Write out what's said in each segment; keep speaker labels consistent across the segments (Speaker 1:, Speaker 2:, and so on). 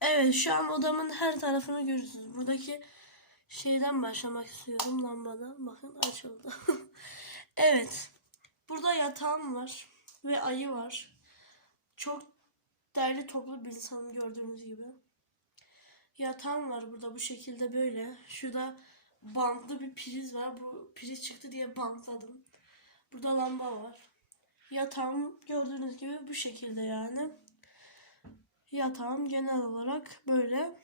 Speaker 1: Evet şu an odamın her tarafını görüyorsunuz. Buradaki şeyden başlamak istiyorum lambadan. Bakın açıldı. evet. Burada yatağım var. Ve ayı var. Çok derli toplu bir insanım gördüğünüz gibi. Yatağım var burada bu şekilde böyle. Şurada bantlı bir priz var. Bu priz çıktı diye bantladım. Burada lamba var. Yatağım gördüğünüz gibi bu şekilde yani. Yatağım genel olarak böyle.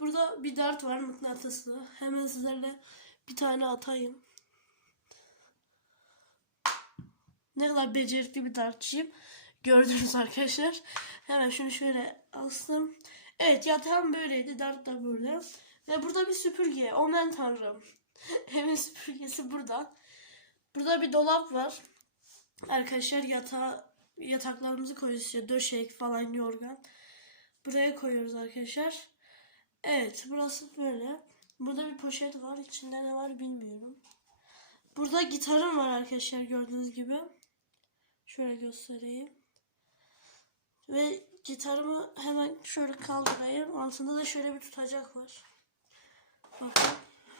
Speaker 1: Burada bir dart var mıknatıslı. Hemen sizlerle bir tane atayım. Ne kadar becerikli bir dartçıyım. Gördünüz arkadaşlar. Hemen şunu şöyle astım. Evet yatağım böyleydi. Dart da böyle. Ve burada bir süpürge. Omen tanrım. Evin süpürgesi burada. Burada bir dolap var. Arkadaşlar yatağa yataklarımızı koyuyoruz işte döşek falan yorgan. Buraya koyuyoruz arkadaşlar. Evet burası böyle. Burada bir poşet var. İçinde ne var bilmiyorum. Burada gitarım var arkadaşlar gördüğünüz gibi. Şöyle göstereyim. Ve gitarımı hemen şöyle kaldırayım. Altında da şöyle bir tutacak var. Bakın.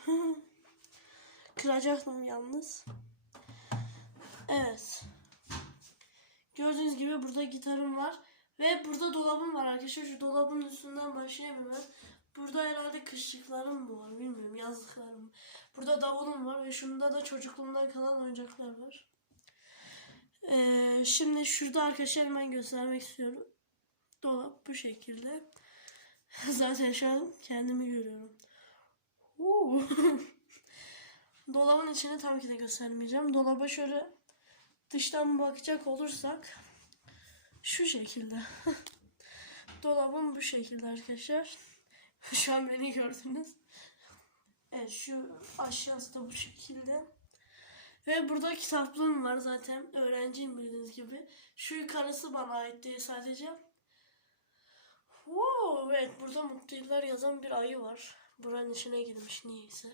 Speaker 1: Kıracaktım yalnız. Evet. Gördüğünüz gibi burada gitarım var. Ve burada dolabım var arkadaşlar. Şu dolabın üstünden başlayayım hemen. Burada herhalde kışlıklarım mı var bilmiyorum. Yazlıklarım. Burada davulum var ve şunda da çocukluğumdan kalan oyuncaklar var. Ee, şimdi şurada arkadaşlar hemen göstermek istiyorum. Dolap bu şekilde. Zaten şu an kendimi görüyorum. Dolabın içini tabii ki de göstermeyeceğim. Dolaba şöyle dıştan bakacak olursak şu şekilde. Dolabım bu şekilde arkadaşlar. Şu an beni gördünüz. Evet şu aşağısı da bu şekilde. Ve burada kitaplığım var zaten. Öğrenciyim bildiğiniz gibi. Şu yukarısı bana ait değil sadece. Wow, evet burada mutlu yıllar yazan bir ayı var. Buranın içine girmiş niyeyse.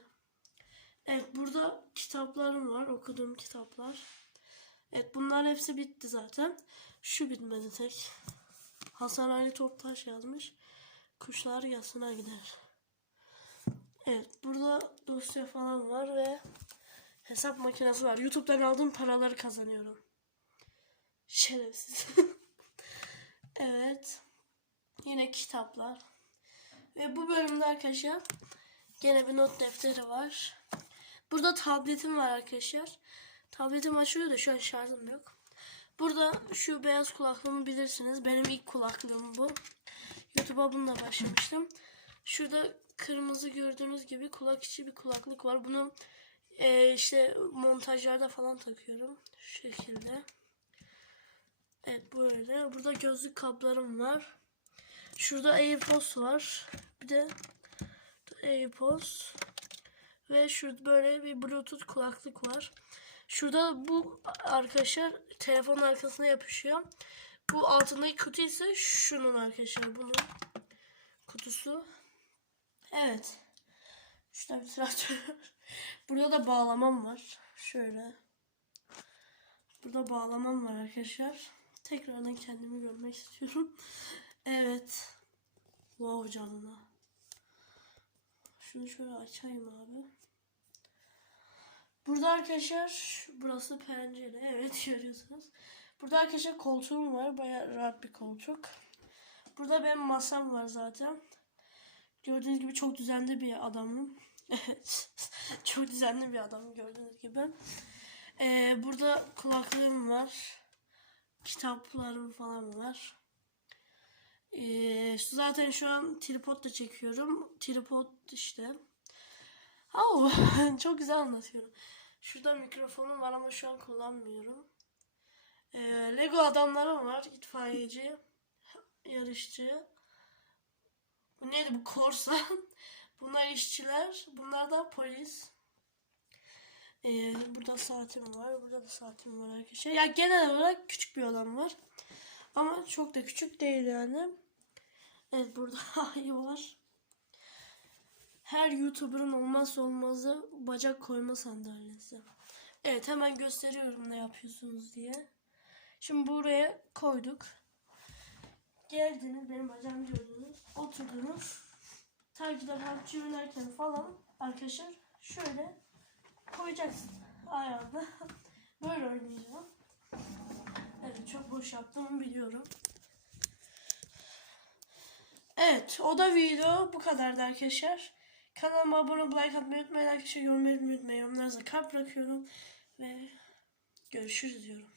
Speaker 1: Evet burada kitaplarım var. Okuduğum kitaplar. Evet bunlar hepsi bitti zaten. Şu bitmedi tek. Hasan Ali Toptaş yazmış. Kuşlar yasına gider. Evet burada dosya falan var ve hesap makinesi var. YouTube'dan aldığım paraları kazanıyorum. Şerefsiz. evet. Yine kitaplar. Ve bu bölümde arkadaşlar gene bir not defteri var. Burada tabletim var arkadaşlar. Tabletim açılıyor da şu an şarjım yok. Burada şu beyaz kulaklığımı bilirsiniz. Benim ilk kulaklığım bu. YouTube'a bununla başlamıştım. Şurada kırmızı gördüğünüz gibi kulak içi bir kulaklık var. Bunu e, işte montajlarda falan takıyorum. Şu şekilde. Evet böyle. Burada gözlük kaplarım var. Şurada AirPods var. Bir de AirPods. Ve şurada böyle bir Bluetooth kulaklık var. Şurada bu arkadaşlar telefonun arkasına yapışıyor. Bu altındaki kutu ise şunun arkadaşlar bunun kutusu. Evet. Şurada bir traktör. Burada da bağlamam var. Şöyle. Burada bağlamam var arkadaşlar. Tekrardan kendimi görmek istiyorum. Evet. Wow canına. Şunu şöyle açayım abi. Burada arkadaşlar burası pencere. Evet görüyorsunuz. Burada arkadaşlar koltuğum var. Baya rahat bir koltuk. Burada benim masam var zaten. Gördüğünüz gibi çok düzenli bir adamım. Evet. çok düzenli bir adamım gördüğünüz gibi. Ee, burada kulaklığım var. Kitaplarım falan var. Ee, zaten şu an tripod da çekiyorum. Tripod işte. Oh, çok güzel anlatıyorum. Şurada mikrofonum var ama şu an kullanmıyorum. Ee, Lego adamlarım var. İtfaiyeci, yarışçı. Bu neydi bu korsan? Bunlar işçiler. Bunlar da polis. Ee, burada saatim var. Burada da saatim var arkadaşlar. Ya genel olarak küçük bir odam var. Ama çok da küçük değil yani. Evet burada ayı var. Her YouTuber'ın olmazsa olmazı bacak koyma sandalyesi. Evet hemen gösteriyorum ne yapıyorsunuz diye. Şimdi buraya koyduk. Geldiniz benim bacağımı gördünüz. Oturdunuz. Tabii de PUBG oynarken falan arkadaşlar şöyle koyacaksın ayağını. Böyle oynayacağım. Evet çok boş yaptım biliyorum. Evet o da video bu kadardı arkadaşlar. Kanalıma abone olup like atmayı unutmayın arkadaşlar. Yorum yapmayı unutmayın. Yorumlarınıza kalp bırakıyorum. Ve görüşürüz diyorum.